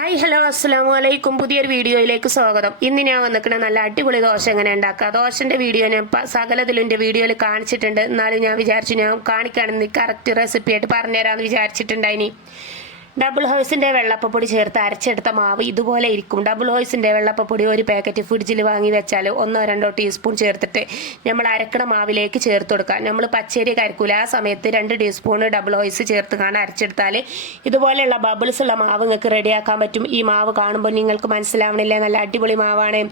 Hi hello അസ്സാം വലൈക്കും പുതിയൊരു വീഡിയോയിലേക്ക് സ്വാഗതം. ഇന്ന് ഞാൻ വന്നിക്കണ നല്ല അടിപൊളി ദോശ എങ്ങനെ ഉണ്ടാക്കുക? ദോശന്റെ വീഡിയോ ഞാൻ സകലത്തിലും എന്റെ വീഡിയോയിൽ കാണിച്ചിട്ടുണ്ട്. എന്നാലും ഞാൻ വിചാരിച്ചു ഞാൻ കാണിക്കുകയാണെന്ന് കറക്റ്റ് റെസിപ്പി ആയിട്ട് പറഞ്ഞുതരാമെന്ന് വിചാരിച്ചിട്ടുണ്ടായിനി. ഡബിൾ ഹോയ്സിന്റെ വെള്ളപ്പൊടി ചേർത്ത് അരച്ചെടുത്ത മാവ് ഇതുപോലെ ഇരിക്കും. ഡബിൾ ഹോയ്സിന്റെ വെള്ളപ്പൊടി ഒരു പാക്കറ്റ് ഫ്രിഡ്ജിൽ വാങ്ങി വെച്ചാൽ ഒന്നോ രണ്ടോ ടീസ്പൂൺ ചേർത്തിട്ട് നമ്മൾ അരക്കണ മാവിലേക്ക് ചേർത്ത് കൊടുക്കാം നമ്മൾ പച്ചരി കരക്കൂല. ആ സമയത്ത് രണ്ട് ടീസ്പൂൺ ഡബിൾ ഹോയ്സ് ചേർത്ത് കാണാൻ അരച്ചെടുത്താൽ ഇതുപോലെയുള്ള ബബിൾസ് ഉള്ള മാവ് നിങ്ങൾക്ക് റെഡിയാക്കാൻ പറ്റും. ഈ മാവ് കാണുമ്പോൾ നിങ്ങൾക്ക് മനസ്സിലാവണില്ല? നല്ല അടിപൊളി മാവാണ്.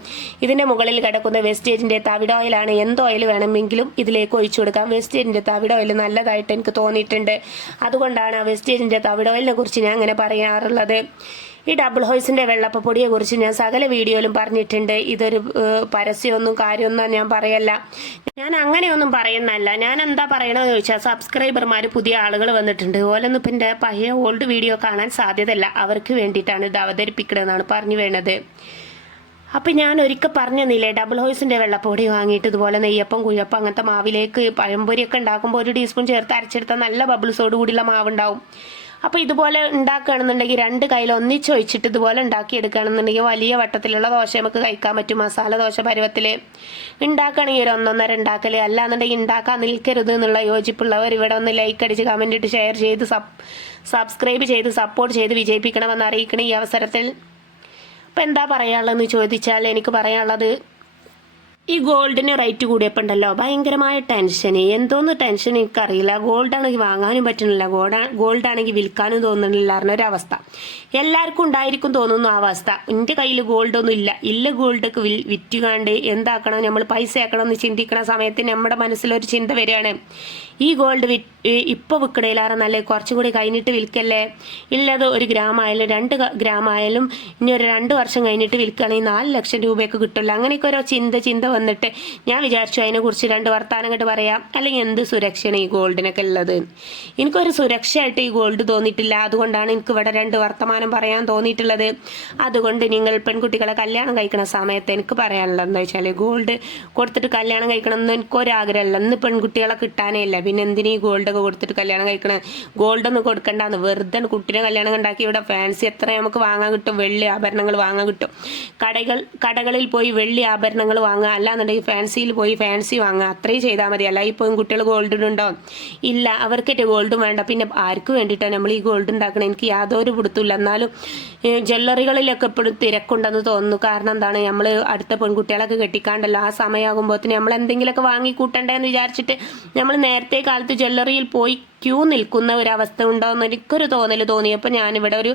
ഇതിന്റെ മുകളിൽ കിടക്കുന്ന വെസ്റ്റേജിന്റെ തവിട് ഓയിലാണ് എന്ത് ഓയിൽ വേണമെങ്കിലും ഇതിലേക്ക് ഒഴിച്ചു കൊടുക്കാം. വെസ്റ്റേജിന്റെ തവിട് ഓയിൽ നല്ലതായിട്ട് എനിക്ക് തോന്നിയിട്ടുണ്ട്. അതുകൊണ്ടാണ് ആ വേസ്റ്റേജിന്റെ തവിട് ഓയിലിനെ കുറിച്ച് ഞാൻ അങ്ങനെ പറയാറുള്ളത്. ഈ ഡബിൾ ഹോയ്സിന്റെ വെള്ളപ്പപ്പൊടിയെ കുറിച്ച് ഞാൻ സകല വീഡിയോയിലും പറഞ്ഞിട്ടുണ്ട്. ഇതൊരു പരസ്യമൊന്നും കാര്യമൊന്നും ഞാൻ പറയല്ല. ഞാൻ അങ്ങനെയൊന്നും പറയുന്നല്ല ഞാൻ എന്താ പറയണമെന്ന് ചോദിച്ചാൽ സബ്സ്ക്രൈബർമാർ പുതിയ ആളുകൾ വന്നിട്ടുണ്ട്. ഓലൊന്നും ഇപ്പം പഴയ ഓൾഡ് വീഡിയോ കാണാൻ സാധ്യതയല്ല. അവർക്ക് വേണ്ടിയിട്ടാണ് ഇത് അവതരിപ്പിക്കണമെന്നാണ് പറഞ്ഞു വേണത്. അപ്പം ഞാൻ ഒരിക്കൽ പറഞ്ഞെന്നില്ലേ ഡബിൾ ഹോയ്സിന്റെ വെള്ളപ്പൊടി വാങ്ങിയിട്ട് ഇതുപോലെ നെയ്യപ്പം കുഴപ്പം അങ്ങനത്തെ മാവിലേക്ക് പഴംപൊരിയൊക്കെ ഉണ്ടാക്കുമ്പോൾ ഒരു ടീസ്പൂൺ ചേർത്ത് അരച്ചെടുത്താൽ നല്ല ബബിൾസോട് കൂടിയുള്ള മാവുണ്ടാവും. അപ്പോൾ ഇതുപോലെ ഉണ്ടാക്കുകയാണെന്നുണ്ടെങ്കിൽ രണ്ട് കയ്യിൽ ഒന്നിച്ചൊഴിച്ചിട്ട് ഇതുപോലെ ഉണ്ടാക്കിയെടുക്കുകയാണെന്നുണ്ടെങ്കിൽ വലിയ വട്ടത്തിലുള്ള ദോശ നമുക്ക് കഴിക്കാൻ പറ്റും. മസാല ദോശ പരുവത്തിൽ ഉണ്ടാക്കുകയാണെങ്കിൽ ഒരു ഒന്നൊന്നര ഉണ്ടാക്കൽ അല്ലാന്നുണ്ടെങ്കിൽ ഉണ്ടാക്കാൻ നിൽക്കരുത് എന്നുള്ള യോജിപ്പുള്ളവർ ഇവിടെ ഒന്ന് ലൈക്ക് അടിച്ച് കമന്റ് ഇട്ട് ഷെയർ ചെയ്ത് സബ് സബ്സ്ക്രൈബ് ചെയ്ത് സപ്പോർട്ട് ചെയ്ത് വിജയിപ്പിക്കണമെന്ന് അറിയിക്കണം ഈ അവസരത്തിൽ. അപ്പം എന്താ പറയാനുള്ളതെന്ന് ചോദിച്ചാൽ എനിക്ക് പറയാനുള്ളത് ഈ ഗോൾഡിന് റേറ്റ് കൂടിയപ്പോൾ ഉണ്ടല്ലോ ഭയങ്കരമായ ടെൻഷൻ എന്തോന്ന് ടെൻഷൻ എനിക്കറിയില്ല. ഗോൾഡാണെങ്കിൽ വാങ്ങാനും പറ്റുന്നില്ല. ഗോൾഡ് ഗോൾഡാണെങ്കിൽ വിൽക്കാനും തോന്നുന്നില്ല ഒരവസ്ഥ. എല്ലാവർക്കും ഉണ്ടായിരിക്കും തോന്നുന്നു ആ അവസ്ഥ. എന്റെ കയ്യിൽ ഗോൾഡൊന്നും ഇല്ല. ഇല്ല ഗോൾഡൊക്കെ വിൽ വിറ്റുകാണ്ട് എന്താക്കണം? നമ്മൾ പൈസ ആക്കണം എന്ന് ചിന്തിക്കുന്ന സമയത്ത് നമ്മുടെ മനസ്സിലൊരു ചിന്ത വരികയാണ്. ഈ ഗോൾഡ് വി ഇപ്പോൾ വിൽക്കണേലാറ നല്ല കുറച്ചും കൂടി കഴിഞ്ഞിട്ട് വിൽക്കല്ലേ? ഇല്ലത് ഒരു ഗ്രാം ആയാലും രണ്ട് ഗ്രാമായാലും ഇനി ഒരു രണ്ട് വർഷം കഴിഞ്ഞിട്ട് വിൽക്കുകയാണെങ്കിൽ നാല് ലക്ഷം രൂപയൊക്കെ കിട്ടില്ല അങ്ങനെയൊക്കെ ഓരോ ചിന്ത ചിന്ത വന്നിട്ട് ഞാൻ വിചാരിച്ചു അതിനെക്കുറിച്ച് രണ്ട് വർത്താനം കണ്ട് പറയാം. അല്ലെങ്കിൽ എന്ത് സുരക്ഷയാണ് ഈ ഗോൾഡിനൊക്കെ ഉള്ളത്? എനിക്കൊരു സുരക്ഷയായിട്ട് ഈ ഗോൾഡ് തോന്നിയിട്ടില്ല. അതുകൊണ്ടാണ് എനിക്ക് ഇവിടെ രണ്ട് വർത്തമാനം പറയാൻ തോന്നിയിട്ടുള്ളത്. അതുകൊണ്ട് നിങ്ങൾ പെൺകുട്ടികളെ കല്യാണം കഴിക്കണ സമയത്ത് എനിക്ക് പറയാനുള്ളത് എന്താ വെച്ചാൽ ഗോൾഡ് കൊടുത്തിട്ട് കല്യാണം കഴിക്കണം എന്ന് എനിക്കൊരാഗ്രഹമല്ല. ഇന്ന് പെൺകുട്ടികളെ കിട്ടാനേ ഇല്ല. പിന്നെ എന്തിനീ ഗോൾഡൊക്കെ കൊടുത്തിട്ട് കല്യാണം കഴിക്കണേ. ഗോൾഡൊന്നും കൊടുക്കണ്ടെന്ന്. വെറുതെ കുട്ടീനെ കല്യാണം ഉണ്ടാക്കി. ഇവിടെ ഫാൻസി എത്ര നമുക്ക് വാങ്ങാൻ കിട്ടും? വെള്ളി ആഭരണങ്ങൾ വാങ്ങാൻ കിട്ടും. കടകൾ കടകളിൽ പോയി വെള്ളി ആഭരണങ്ങൾ വാങ്ങുക. അല്ലാന്നുണ്ടെങ്കിൽ ഫാൻസിയിൽ പോയി ഫാൻസി വാങ്ങുക. അത്രയും ചെയ്താൽ മതി. അല്ല ഇപ്പോൾ കുട്ടികൾ ഗോൾഡിനുണ്ടോ ഇല്ല അവർക്കൊക്കെ ഗോൾഡും വേണ്ട. പിന്നെ ആർക്ക് വേണ്ടിയിട്ടാണ് നമ്മൾ ഈ ഗോൾഡ് ഉണ്ടാക്കണം? എനിക്ക് യാതൊരു പിടുത്തമില്ല എന്നാലും ജ്വല്ലറികളിലൊക്കെ ഇപ്പോഴും തിരക്കുണ്ടെന്ന് തോന്നുന്നു. കാരണം എന്താണ് നമ്മൾ അടുത്ത പെൺകുട്ടികളൊക്കെ കെട്ടിക്കാണ്ടല്ലോ. ആ സമയമാകുമ്പോഴത്തേന് നമ്മൾ എന്തെങ്കിലുമൊക്കെ വാങ്ങി എന്ന് വിചാരിച്ചിട്ട് നമ്മൾ നേരത്തെ കാലത്ത് ജ്വല്ലറിയിൽ പോയി ക്യൂ നിൽക്കുന്ന ഒരു അവസ്ഥ ഉണ്ടാവുന്ന എനിക്കൊരു തോന്നൽ തോന്നിയപ്പോൾ ഞാനിവിടെ ഒരു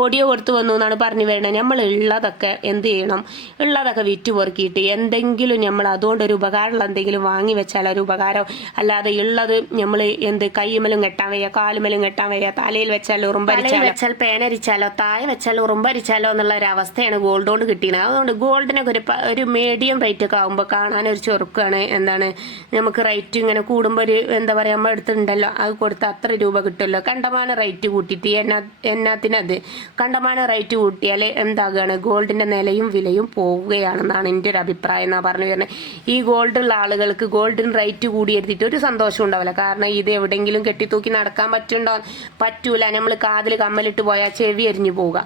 ഓഡിയോ കൊടുത്തു വന്നു എന്നാണ് പറഞ്ഞു വരുന്നത്. നമ്മൾ ഉള്ളതൊക്കെ എന്ത് ചെയ്യണം? ഉള്ളതൊക്കെ വിറ്റ് പൊറുക്കിയിട്ട് എന്തെങ്കിലും നമ്മൾ അതുകൊണ്ട് ഒരു ഉപകാരമുള്ള എന്തെങ്കിലും വാങ്ങി വെച്ചാൽ ഒരു ഉപകാരം. അല്ലാതെ ഉള്ളത് നമ്മൾ എന്ത് കൈമലും കെട്ടാൻ വയ്യ കാലുമലും കെട്ടാൻ വയ്യ തലയിൽ വെച്ചാൽ ഉറുമ്പരിച്ചാലോ വെച്ചാൽ പേനരിച്ചാലോ താഴെ വെച്ചാൽ ഉറുമ്പരിച്ചാലോ എന്നുള്ള ഒരു അവസ്ഥയാണ് ഗോൾഡ് കൊണ്ട് കിട്ടിയത് അതുകൊണ്ട് ഗോൾഡിനൊക്കെ ഒരു ഒരു മീഡിയം റേറ്റ് ഒക്കെ ആകുമ്പോൾ കാണാൻ ഒരു ചെറുക്കാണ് എന്താണ്. നമുക്ക് റേറ്റ് ഇങ്ങനെ കൂടുമ്പോൾ ഒരു എന്താ പറയുക നമ്മൾ എടുത്തിട്ടുണ്ടല്ലോ അത് കൊടുത്ത് അത്ര രൂപ കിട്ടുമല്ലോ. കണ്ടമാനം റേറ്റ് കൂട്ടിയിട്ട് എന്നാ എന്നാത്തിനത് കണ്ടമാനം റേറ്റ് കൂട്ടിയാൽ എന്താകുകയാണ് ഗോൾഡിന്റെ നിലയും വിലയും പോവുകയാണെന്നാണ് എന്റെ ഒരു അഭിപ്രായം എന്നാ പറഞ്ഞു വരുന്നത് ഈ ഗോൾഡ് ഉള്ള ആളുകൾക്ക് ഗോൾഡിന് റേറ്റ് കൂടി എടുത്തിട്ട് ഒരു സന്തോഷം ഉണ്ടാവില്ല. കാരണം ഇത് എവിടെയെങ്കിലും കെട്ടിത്തൂക്കി നടക്കാൻ പറ്റുണ്ടോ? പറ്റൂല. നമ്മൾ കാതിൽ കമ്മലിട്ട് പോയാൽ ചെവി എരിഞ്ഞു പോവുക.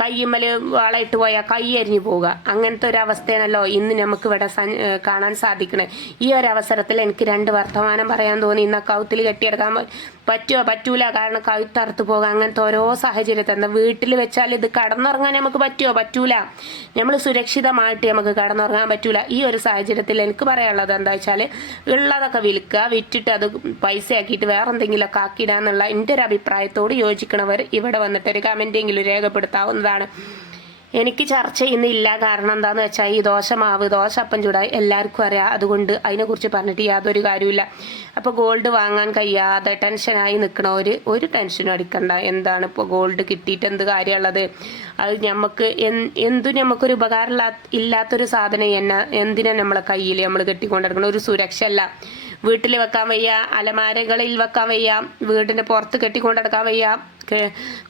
കയ്യുമ്മൽ വളയിട്ട് പോയാൽ കൈ എരിഞ്ഞു പോവുക. അങ്ങനത്തെ ഒരു അവസ്ഥയാണല്ലോ ഇന്ന് നമുക്ക് ഇവിടെ കാണാൻ സാധിക്കണേ. ഈ ഒരു അവസരത്തിൽ എനിക്ക് രണ്ട് വർത്തമാനം പറയാൻ തോന്നി. ഇന്ന് കൗത്തിൽ കെട്ടിയെടുക്കാൻ പറ്റുമോ പറ്റൂല. കാരണം കഴുത്തറുത്ത് പോകാം അങ്ങനത്തെ ഓരോ സാഹചര്യത്തിൽ വീട്ടിൽ വെച്ചാൽ ഇത് കടന്നുറങ്ങാൻ നമുക്ക് പറ്റുമോ പറ്റൂല. നമ്മൾ സുരക്ഷിതമായിട്ട് നമുക്ക് കടന്നുറങ്ങാൻ പറ്റൂല. ഈ ഒരു സാഹചര്യത്തിൽ എനിക്ക് പറയാനുള്ളത് എന്താ വെച്ചാൽ ഉള്ളതൊക്കെ വിൽക്കുക വിറ്റിട്ട് അത് പൈസയാക്കിയിട്ട് വേറെ എന്തെങ്കിലുമൊക്കെ ആക്കിയിടാന്നുള്ള എന്റെ ഒരു അഭിപ്രായത്തോട് യോജിക്കണവർ ഇവിടെ വന്നിട്ട് ഒരു കമന്റെങ്കിലും രേഖപ്പെടുത്താവുന്നതാണ്. എനിക്ക് ചർച്ച ചെയ്യുന്നില്ല. കാരണം എന്താന്ന് വെച്ചാൽ ഈ ദോശ മാവ് ദോശ അപ്പം ചൂടായി എല്ലാവർക്കും അറിയാം. അതുകൊണ്ട് അതിനെക്കുറിച്ച് പറഞ്ഞിട്ട് യാതൊരു കാര്യമില്ല അപ്പോൾ ഗോൾഡ് വാങ്ങാൻ കഴിയാതെ ടെൻഷനായി നിൽക്കണവർ ഒരു ടെൻഷനും അടിക്കണ്ട. എന്താണ് ഇപ്പോൾ ഗോൾഡ് കിട്ടിയിട്ട് എന്ത് കാര്യമുള്ളത്? അത് നമുക്ക് എന്തു നമുക്കൊരു ഉപകാരമില്ലാ ഇല്ലാത്തൊരു സാധനം എന്നാ എന്തിനാ നമ്മളെ കയ്യിൽ നമ്മൾ കെട്ടിക്കൊണ്ടിരിക്കണം ഒരു സുരക്ഷ അല്ല വീട്ടിൽ വെക്കാൻ വയ്യ അലമാരകളിൽ വെക്കാൻ വയ്യ വീടിന്റെ പുറത്ത് കെട്ടിക്കൊണ്ടിടക്കാൻ വയ്യ.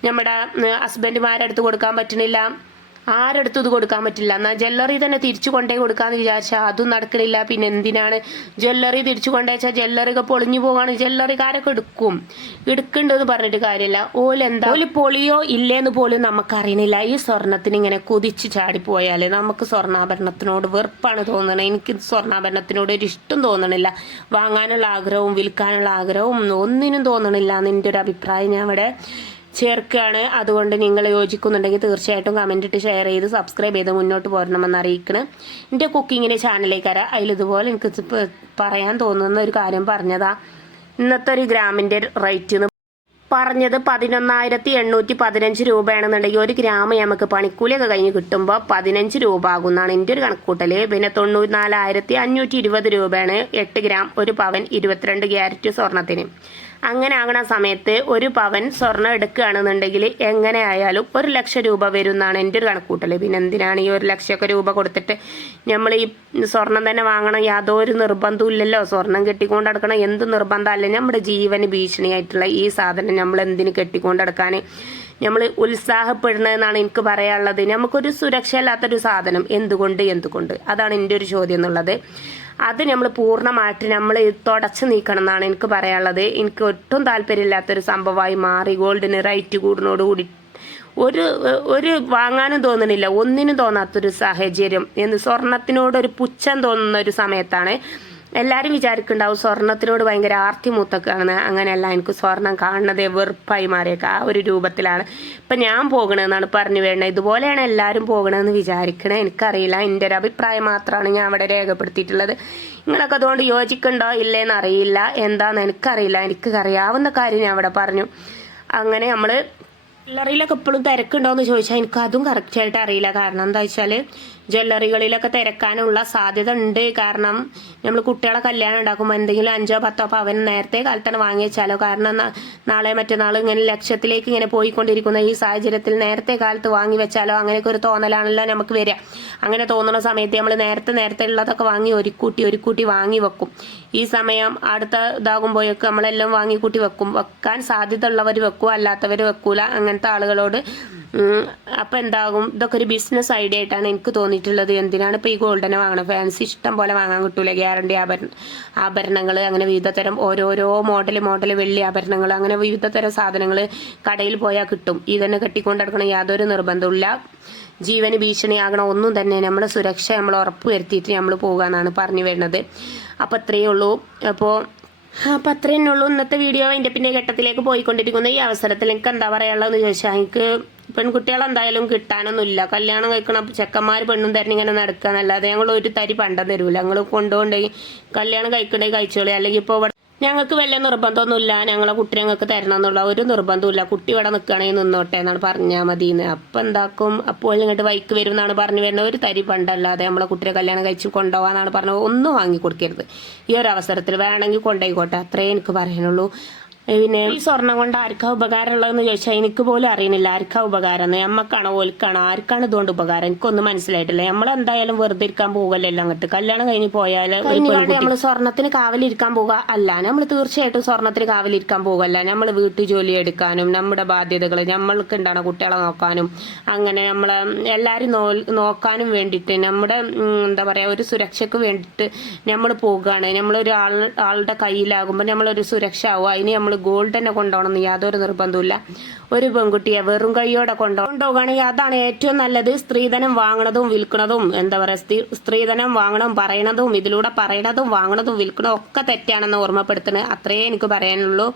നമ്മുടെ ഹസ്ബൻഡുമാരെടുത്ത് കൊടുക്കാൻ പറ്റണില്ല ആരെടുത്തും ഇത് കൊടുക്കാൻ പറ്റില്ല. എന്നാൽ ജ്വല്ലറി തന്നെ തിരിച്ചു കൊണ്ടേ കൊടുക്കാന്ന് വിചാരിച്ചാൽ അതും നടക്കണില്ല. പിന്നെ എന്തിനാണ് ജ്വല്ലറി തിരിച്ചു കൊണ്ടുവച്ചാൽ ജ്വല്ലറി ഒക്കെ പൊളിഞ്ഞു പോവാണ്. ജ്വല്ലറിക്കാരൊക്കെ എടുക്കും. എടുക്കണ്ടെന്ന് പറഞ്ഞിട്ട് കാര്യമില്ല. ഓലെന്താ ഓൽ പൊളിയോ ഇല്ലേന്ന് പോലും നമുക്കറിയണില്ല. ഈ സ്വർണത്തിന് ഇങ്ങനെ കുതിച്ച് ചാടിപ്പോയാൽ നമുക്ക് സ്വർണാഭരണത്തിനോട് വെറുപ്പാണ് തോന്നണത് എനിക്ക് സ്വർണാഭരണത്തിനോട് ഒരു ഇഷ്ടം തോന്നണില്ല. വാങ്ങാനുള്ള ആഗ്രഹവും വിൽക്കാനുള്ള ആഗ്രഹവും ഒന്നിനും തോന്നണില്ല. എന്നെന്റെ ഒരു അഭിപ്രായം ഞാൻ ഇവിടെ ചേർക്കുകയാണ് അതുകൊണ്ട് നിങ്ങൾ യോജിക്കുന്നുണ്ടെങ്കിൽ തീർച്ചയായിട്ടും കമന്റ് ഇട്ട് ഷെയർ ചെയ്ത് സബ്സ്ക്രൈബ് ചെയ്ത് മുന്നോട്ട് പോരണമെന്ന് അറിയിക്കണം. എന്റെ കുക്കിങ്ങിന്റെ ചാനലിലേക്ക് വരാം അതിലിതുപോലെ എനിക്ക് പറയാൻ തോന്നുന്ന ഒരു കാര്യം പറഞ്ഞതാ. ഇന്നത്തെ ഒരു ഗ്രാമിന്റെ റേറ്റ് എന്ന് പറഞ്ഞത് പതിനൊന്നായിരത്തി എണ്ണൂറ്റി പതിനഞ്ച് രൂപയാണെന്നുണ്ടെങ്കിൽ ഒരു ഗ്രാം നമുക്ക് പണിക്കൂലിയൊക്കെ കഴിഞ്ഞ് കിട്ടുമ്പോൾ പതിനഞ്ച് രൂപ ആകുന്നതാണ് എന്റെ ഒരു കണക്കൂട്ടൽ പിന്നെ തൊണ്ണൂറ്റിനാലായിരത്തി അഞ്ഞൂറ്റി ഇരുപത് രൂപയാണ് എട്ട് ഗ്രാം ഒരു പവൻ ഇരുപത്തിരണ്ട് ക്യാരറ്റ് സ്വർണത്തിന്. അങ്ങനെ ആകണ സമയത്ത് ഒരു പവൻ സ്വർണം എടുക്കുകയാണെന്നുണ്ടെങ്കിൽ എങ്ങനെ ആയാലും ഒരു ലക്ഷം രൂപ വരും എന്നാണ് എന്റെ ഒരു കണക്കൂട്ടൽ പിന്നെ എന്തിനാണ് ഈ ഒരു ലക്ഷമൊക്കെ രൂപ കൊടുത്തിട്ട് നമ്മൾ ഈ സ്വർണം തന്നെ വാങ്ങണം? യാതൊരു നിർബന്ധവും ഇല്ലല്ലോ. സ്വർണം കെട്ടിക്കൊണ്ട് നടക്കണം. എന്ത് നിർബന്ധമല്ല നമ്മുടെ ജീവന് ഭീഷണിയായിട്ടുള്ള ഈ സാധനം നമ്മൾ എന്തിന് കെട്ടിക്കൊണ്ട് നടക്കാൻ നമ്മൾ ഉത്സാഹപ്പെടുന്നതെന്നാണ് എനിക്ക് പറയാനുള്ളത്. നമുക്കൊരു സുരക്ഷയില്ലാത്തൊരു സാധനം എന്തുകൊണ്ട് എന്തുകൊണ്ട്? അതാണ് എന്റെ ഒരു ചോദ്യം എന്നുള്ളത്. അത് നമ്മൾ പൂർണമായിട്ട് നമ്മൾ തുടച്ച് നീക്കണം എന്നാണ് എനിക്ക് പറയാനുള്ളത്. എനിക്ക് ഒട്ടും താല്പര്യമില്ലാത്തൊരു സംഭവമായി മാറി. ഗോൾഡിന് റേറ്റ് കൂടുന്നതോടുകൂടി ഒരു ഒരു വാങ്ങാനും തോന്നണില്ല. ഒന്നിനും തോന്നാത്തൊരു സാഹചര്യം. എന്ന് സ്വർണത്തിനോടൊരു പുച്ഛം തോന്നുന്ന ഒരു സമയത്താണ് എല്ലാവരും വിചാരിക്കുന്നുണ്ടാവും സ്വർണത്തിനോട് ഭയങ്കര ആർത്തി മൂത്തൊക്കെയാണ് അങ്ങനെയല്ല എനിക്ക് സ്വർണം കാണുന്നത് വെറുപ്പായി മാറിയേക്ക. ആ ഒരു രൂപത്തിലാണ്. ഇപ്പം ഞാൻ പോകണമെന്നാണ് പറഞ്ഞു വേണ്ടത് ഇതുപോലെയാണ് എല്ലാവരും പോകണമെന്ന് വിചാരിക്കണേ. എനിക്കറിയില്ല. എന്റെ ഒരു അഭിപ്രായം മാത്രമാണ് ഞാൻ അവിടെ രേഖപ്പെടുത്തിയിട്ടുള്ളത്. നിങ്ങളൊക്കെ അതുകൊണ്ട് യോജിക്കുന്നുണ്ടോ? ഇല്ലേന്ന് അറിയില്ല. എന്താണെന്ന് എനിക്കറിയില്ല. എനിക്ക് അറിയാവുന്ന കാര്യം ഞാൻ അവിടെ പറഞ്ഞു. അങ്ങനെ നമ്മൾ ജ്വല്ലറിയിലൊക്കെ എപ്പോഴും തിരക്കുണ്ടോ എന്ന് ചോദിച്ചാൽ എനിക്ക് അതും കറക്റ്റായിട്ട് അറിയില്ല. കാരണം എന്താ വെച്ചാൽ ജ്വല്ലറികളിലൊക്കെ തിരക്കാനുള്ള സാധ്യത ഉണ്ട് കാരണം നമ്മൾ കുട്ടികളെ കല്യാണം ഉണ്ടാക്കുമ്പോൾ എന്തെങ്കിലും അഞ്ചോ പത്തോ പവൻ നേരത്തെ കാലത്താണ് വാങ്ങി വെച്ചാലോ? കാരണം നാളെ മറ്റന്നാൾ ഇങ്ങനെ ലക്ഷ്യത്തിലേക്ക് ഇങ്ങനെ പോയിക്കൊണ്ടിരിക്കുന്ന ഈ സാഹചര്യത്തിൽ നേരത്തെ കാലത്ത് വാങ്ങി വെച്ചാലോ? അങ്ങനെയൊക്കെ ഒരു തോന്നലാണല്ലോ നമുക്ക് വരിക. അങ്ങനെ തോന്നുന്ന സമയത്ത് നമ്മൾ നേരത്തെ നേരത്തെ ഉള്ളതൊക്കെ വാങ്ങി ഒരുക്കൂട്ടി ഒരുക്കൂട്ടി വാങ്ങി വെക്കും. ഈ സമയം അടുത്ത ഇതാകുമ്പോഴൊക്കെ നമ്മളെല്ലാം വാങ്ങിക്കൂട്ടി വെക്കും. വെക്കാൻ സാധ്യത ഉള്ളവർ വെക്കും അല്ലാത്തവർ വെക്കൂല. അങ്ങനത്തെ ആളുകളോട് ഉം, അപ്പൊ എന്താകും? ഇതൊക്കെ ഒരു ബിസിനസ് ഐഡിയ ആയിട്ടാണ് എനിക്ക് തോന്നിയിട്ടുള്ളത്. എന്തിനാണ് ഇപ്പൊ ഈ ഗോൾഡനെ വാങ്ങണം ഫാൻസി ഇഷ്ടം പോലെ വാങ്ങാൻ കിട്ടൂല? ഗ്യാരണ്ടി ആഭരണ ആഭരണങ്ങൾ അങ്ങനെ വിവിധ തരം ഓരോരോ മോഡൽ മോഡൽ വെള്ളി ആഭരണങ്ങൾ അങ്ങനെ വിവിധ തരം സാധനങ്ങൾ കടയിൽ പോയാൽ കിട്ടും. ഇതന്നെ കെട്ടിക്കൊണ്ട് നടക്കണം യാതൊരു നിർബന്ധമില്ല ജീവന് ഭീഷണിയാകണം ഒന്നും തന്നെ നമ്മുടെ സുരക്ഷ നമ്മൾ ഉറപ്പ് വരുത്തിയിട്ട് നമ്മൾ പോകുക എന്നാണ് പറഞ്ഞു വരുന്നത്. അപ്പോൾ അത്രയേ ഉള്ളൂ. അപ്പോൾ അപ്പം അത്രയേ ഉള്ളൂ. ഇന്നത്തെ വീഡിയോ അതിന്റെ പിന്നെ ഘട്ടത്തിലേക്ക് പോയിക്കൊണ്ടിരിക്കുന്ന. ഈ അവസരത്തിൽ എനിക്ക് എന്താ പറയാനുള്ളതെന്ന് ചോദിച്ചാൽ എനിക്ക് പെൺകുട്ടികൾ എന്തായാലും കിട്ടാനൊന്നുമില്ല. കല്യാണം കഴിക്കണ ചെക്കന്മാർ പെണ്ണും തിരഞ്ഞിങ്ങനെ നടക്കുക എന്നല്ലാതെ ഞങ്ങൾ ഒരു തരി പണ്ടം തരൂല. ഞങ്ങൾ കൊണ്ടുകൊണ്ടേ കല്യാണം കഴിക്കണേ കഴിച്ചോളി. അല്ലെങ്കിൽ ഇപ്പോൾ ഇവിടെ ഞങ്ങൾക്ക് വലിയ നിർബന്ധമൊന്നുമില്ല. ഞങ്ങളെ കുട്ടി ഞങ്ങൾക്ക് തരണം എന്നുള്ള ഒരു നിർബന്ധമില്ല കുട്ടി ഇവിടെ നിൽക്കുകയാണെങ്കിൽ നിന്നോട്ടെ എന്നാണ് പറഞ്ഞാൽ മതി എന്ന് അപ്പം എന്താക്കും? അപ്പോൾ ഇങ്ങോട്ട് വൈക്ക് വരും എന്നാണ് പറഞ്ഞു വരുന്നത്. ഒരു തരി പണ്ടല്ലാതെ നമ്മളെ കുട്ടിയെ കല്യാണം കഴിച്ച് കൊണ്ടുപോകാന്നാണ് പറഞ്ഞത്. ഒന്നും വാങ്ങി കൊടുക്കരുത് ഈ ഒരു അവസരത്തിൽ വേണമെങ്കിൽ കൊണ്ടുപോയിക്കോട്ടെ. അത്രേ എനിക്ക് പറയാനുള്ളൂ. പിന്നെ ഈ സ്വർണം കൊണ്ട് ആർക്കാ ഉപകാരം ഉള്ളതെന്ന് ചോദിച്ചാൽ എനിക്ക് പോലും അറിയുന്നില്ല. ആർക്കാ ഉപകാരം? എന്ന് നമ്മക്കാണോ ഓൽക്കാണോ? ആർക്കാണ് ഇതുകൊണ്ട് ഉപകാരം? എനിക്കൊന്നും മനസ്സിലായിട്ടില്ല. നമ്മൾ എന്തായാലും വെറുതെ ഇരിക്കാൻ പോകല്ലോ അങ്ങോട്ട്? കല്യാണം കഴിഞ്ഞ് പോയാൽ നമ്മൾ സ്വർണത്തിന് കാവലിരിക്കാൻ പോകുക അല്ല നമ്മൾ തീർച്ചയായിട്ടും സ്വർണത്തിന് കാവലിരിക്കാൻ പോകല്ല നമ്മൾ വീട്ടു ജോലി എടുക്കാനും നമ്മുടെ ബാധ്യതകൾ നമ്മൾക്ക് ഉണ്ടാണ് കുട്ടികളെ നോക്കാനും അങ്ങനെ നമ്മളെ എല്ലാരും നോ നോക്കാനും വേണ്ടിയിട്ട് നമ്മുടെ എന്താ പറയുക ഒരു സുരക്ഷയ്ക്ക് വേണ്ടിയിട്ട് നമ്മൾ പോകുകയാണ് നമ്മളൊരു ആൾ ആളുടെ കയ്യിലാകുമ്പോൾ നമ്മളൊരു സുരക്ഷ ആവുക അതിന് നമ്മൾ ഗോൾഡ് തന്നെ യാതൊരു നിർബന്ധമില്ല ഒരു പെൺകുട്ടിയെ വെറും കൈയോടെ കൊണ്ടു കൊണ്ടുപോകുകയാണെങ്കിൽ അതാണ് ഏറ്റവും നല്ലത്. സ്ത്രീധനം വാങ്ങണതും വിൽക്കണതും. എന്താ പറയുക സ്ത്രീ സ്ത്രീധനം വാങ്ങണം പറയണതും ഇതിലൂടെ പറയണതും വാങ്ങണതും വിൽക്കണതും ഒക്കെ തെറ്റാണെന്ന് ഓർമ്മപ്പെടുത്തണേ. അത്രയേ എനിക്ക് പറയാനുള്ളൂ.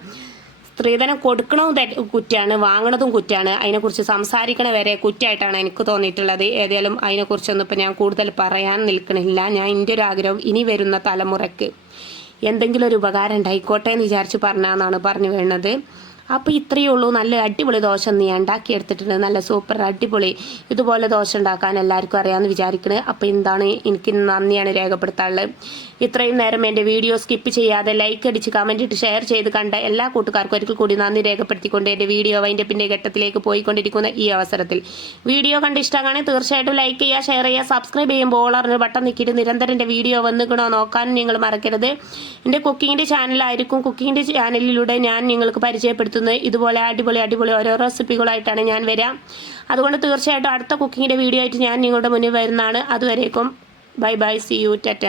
സ്ത്രീധനം കൊടുക്കണതും കുറ്റാണ് വാങ്ങണതും കുറ്റാണ്. അതിനെക്കുറിച്ച് സംസാരിക്കണ വരെ കുറ്റായിട്ടാണ് എനിക്ക് തോന്നിയിട്ടുള്ളത്. ഏതായാലും അതിനെക്കുറിച്ചൊന്നും ഇപ്പം ഞാൻ കൂടുതൽ പറയാൻ നിൽക്കണില്ല. ഞാൻ എന്റെ ഒരു ആഗ്രഹം ഇനി വരുന്ന തലമുറയ്ക്ക്. എന്തെങ്കിലും ഒരു ഉപകാരം ഉണ്ടായിക്കോട്ടെ എന്ന് വിചാരിച്ച് പറഞ്ഞാന്നാണ് പറഞ്ഞു വേണ്ടത് അപ്പോൾ ഇത്രയേ ഉള്ളൂ. നല്ല അടിപൊളി ദോശ നീ ഉണ്ടാക്കി എടുത്തിട്ടുണ്ട്. നല്ല സൂപ്പർ അടിപൊളി. ഇതുപോലെ ദോശ ഉണ്ടാക്കാൻ എല്ലാവർക്കും അറിയാമെന്ന് വിചാരിക്കുന്നത് അപ്പോൾ എന്താണ് എനിക്ക് നന്ദിയാണ് രേഖപ്പെടുത്താനുള്ളത്. ഇത്രയും നേരം എന്റെ വീഡിയോ സ്കിപ്പ് ചെയ്യാതെ ലൈക്ക് അടിച്ച് കമന്റ് ഇട്ട് ഷെയർ ചെയ്ത് കണ്ട എല്ലാ കൂട്ടുകാർക്കും ഒരിക്കൽ കൂടി നന്ദി രേഖപ്പെടുത്തിക്കൊണ്ട് എന്റെ വീഡിയോ പിന്നെ ഘട്ടത്തിലേക്ക് പോയിക്കൊണ്ടിരിക്കുന്ന ഈ അവസരത്തിൽ. വീഡിയോ കണ്ട് ഇഷ്ടമാണെങ്കിൽ തീർച്ചയായിട്ടും ലൈക്ക് ചെയ്യുക ഷെയർ ചെയ്യുക സബ്സ്ക്രൈബ് ചെയ്യുമ്പോൾ ഓളറിന് ബട്ടൺ നിൽക്കിയിട്ട് നിരന്തരം എന്റെ വീഡിയോ വന്നിക്കണോ നോക്കാൻ നിങ്ങൾ മറക്കരുത്. എന്റെ കുക്കിങ്ങിന്റെ ചാനലായിരിക്കും കുക്കിങ്ങിന്റെ ചാനലിലൂടെ ഞാൻ നിങ്ങൾക്ക് പരിചയപ്പെടുത്തും. ഉൾപ്പെടുത്തുന്നത് ഇതുപോലെ അടിപൊളി അടിപൊളി ഓരോ റെസിപ്പികളായിട്ടാണ് ഞാൻ വരാം. അതുകൊണ്ട് തീർച്ചയായിട്ടും അടുത്ത കുക്കിങ്ങിന്റെ വീഡിയോ ആയിട്ട് ഞാൻ നിങ്ങളുടെ മുന്നിൽ വരുന്നതാണ്. അതുവരേക്കും bye bye see you tata